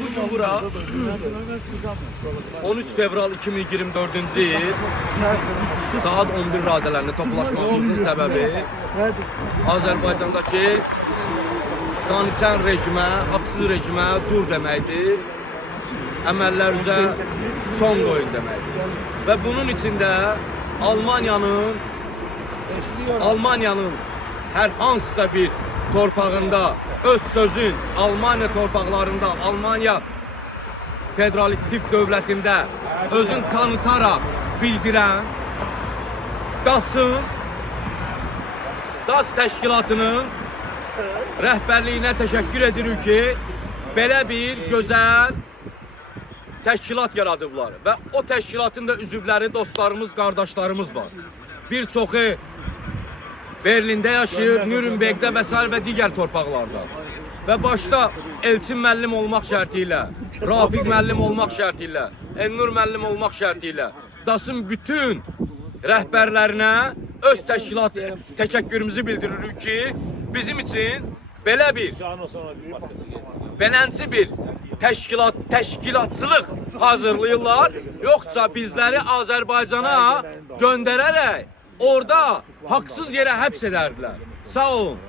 Bugün bura 13 fevral 2024-cü il saat 11 radələrində toplaşmamızın səbəbi Azərbaycandakı qaniçən rejimə, haqsız rejimə dur deməkdir. Əməllər son qoyun deməkdir. Və bunun içində Almaniyanın Almaniyanın hər hansısa bir torpağında öz sözün Almaniya torpaqlarında Almaniya federalitiv dövlətində özün tanıtaraq bildirən DAS-ın DAS təşkilatının rəhbərliyinə təşəkkür edirik ki, belə bir gözəl təşkilat yaradıblar və o təşkilatın da üzvləri dostlarımız, qardaşlarımız var. Bir çoxu Berlində yaşayır, Nürnbergdə və s. və digər torpaqlarda. Və başda Elçin müəllim olmaq şərti ilə, Rafiq müəllim olmaq şərti ilə, Elnur müəllim olmaq şərti ilə DAS-ın bütün rəhbərlərinə öz təşkilat təşəkkürümüzü bildiririk ki, bizim üçün belə bir belənci bir təşkilat, təşkilatçılıq hazırlayırlar. Yoxsa bizləri Azərbaycana göndərərək orada haqsız yerə həbs edərdilər. Sağ olun.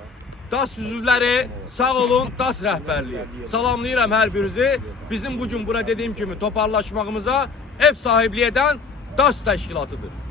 DAS üzvləri, sağ olun DAS rəhbərliyi. Salamlayıram hər birinizi. Bizim bugün bura dediyim kimi toparlaşmağımıza ev sahibliyi edən DAS təşkilatıdır.